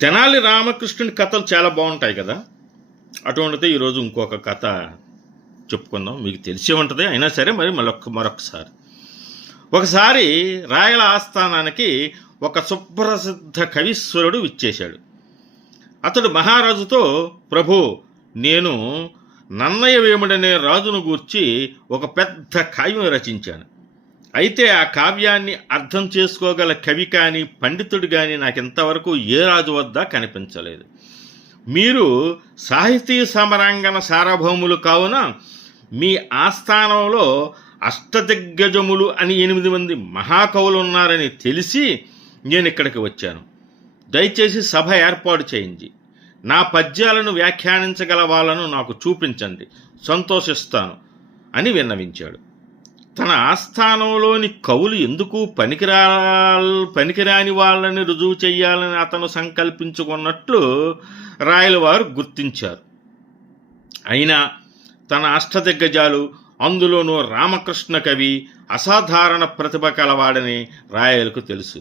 తెనాలి రామకృష్ణుని కథలు చాలా బాగుంటాయి కదా? అటువంటిది ఈరోజు ఇంకొక కథ చెప్పుకుందాం. మీకు తెలిసే ఉంటుంది. అయినా సరే మరి మరొక మరొకసారి. ఒకసారి రాయల ఆస్థానానికి ఒక సుప్రసిద్ధ కవీశ్వరుడు విచ్చేశాడు. అతడు మహారాజుతో ప్రభు నేను నన్నయ్య వేముడనే రాజును గూర్చి ఒక పెద్ద కావ్యం రచించాను. అయితే ఆ కావ్యాన్ని అర్థం చేసుకోగల కవి కానీ పండితుడు కానీ నాకు ఇంతవరకు ఏ రాజు వద్ద కనిపించలేదు. మీరు సాహితీ సమరాంగణ సార్వభౌములు కావున మీ ఆస్థానంలో అష్టదిగ్గజములు అని ఎనిమిది మంది మహాకవులు ఉన్నారని తెలిసి నేను ఇక్కడికి వచ్చాను. దయచేసి సభ ఏర్పాటు చేయించి నా పద్యాలను వ్యాఖ్యానించగల వాళ్ళను నాకు చూపించండి. సంతోషిస్తాను అని విన్నవించాడు. తన ఆస్థానంలోని కవులు ఎందుకు పనికిరా పనికిరాని వాళ్ళని రుజువు చెయ్యాలని అతను సంకల్పించుకున్నట్లు రాయలవారు గుర్తించారు. అయినా తన అష్టదిగ్గజాలు అందులోనూ రామకృష్ణ కవి అసాధారణ ప్రతిభ కలవాడని రాయలకు తెలుసు.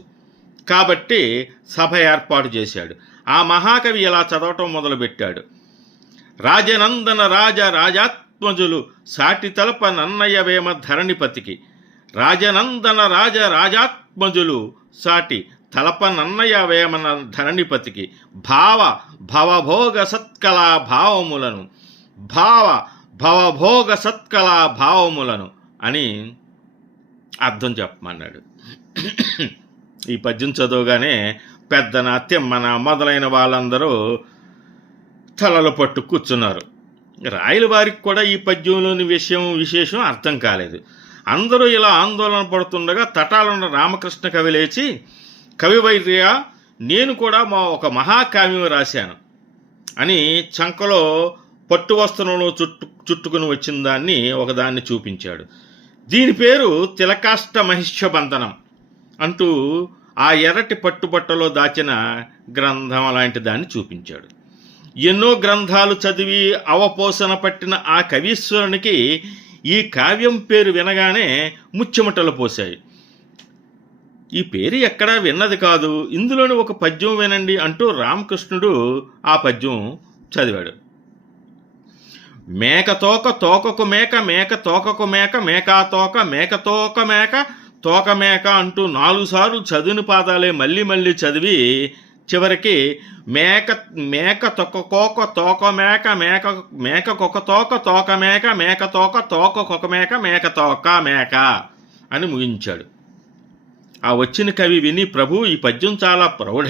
కాబట్టి సభ ఏర్పాటు చేశాడు. ఆ మహాకవి ఇలా చదవటం మొదలుపెట్టాడు. రాజనందన రాజ ఆత్మజులు సాటి తలప నన్నయ్య వేమ ధరణిపతికి రాజనందన రాజ రాజాత్మజులు సాటి తలప నన్నయ్య వేమన ధరణిపతికి భావ భవభోగ సత్కళా భావములను. భావ భవభోగ సత్కళా భావములను అని అర్థం చెప్పమన్నాడు. ఈ పద్యం చదవగానే పెద్దన తిమ్మన మొదలైన వాళ్ళందరూ తలలు పట్టు కూర్చున్నారు. రాయల వారికి కూడా ఈ పద్యంలోని విషయం విశేషం అర్థం కాలేదు. అందరూ ఇలా ఆందోళన పడుతుండగా తటాలున్న రామకృష్ణ కవి లేచి కవివైర్య నేను కూడా మా ఒక మహాకావ్యం రాశాను అని చంకలో పట్టు వస్త్రంలో చుట్టు చుట్టుకుని వచ్చిన దాన్ని ఒకదాన్ని చూపించాడు. దీని పేరు తిలకాష్ట మహిష్యబంధనం అంటూ ఆ ఎర్రటి పట్టుబట్టలో దాచిన గ్రంథం అలాంటి దాన్ని చూపించాడు. ఎన్నో గ్రంథాలు చదివి అవపోసన పట్టిన ఆ కవీశ్వరునికి ఈ కావ్యం పేరు వినగానే ముచ్చెమటలు పోశాయి. ఈ పేరు ఎక్కడా విన్నది కాదు. ఇందులోని ఒక పద్యం వినండి అంటూ రామకృష్ణుడు ఆ పద్యం చదివాడు. మేక తోక తోకకు మేక మేక తోకకు మేక మేకా తోక మేక తోక మేక తోక మేక అంటూ నాలుగు సార్లు చదివిన పాదాలే మళ్ళీ మళ్ళీ చదివి చివరికి మేక మేక తొక్క కోక తోక మేక మేక మేక కొక తోక తోక మేక మేక తోక తోక కొక మేక మేక తోక మేక అని ముగించాడు. ఆ వచ్చిన కవి విని ప్రభు ఈ పద్యం చాలా ప్రౌఢ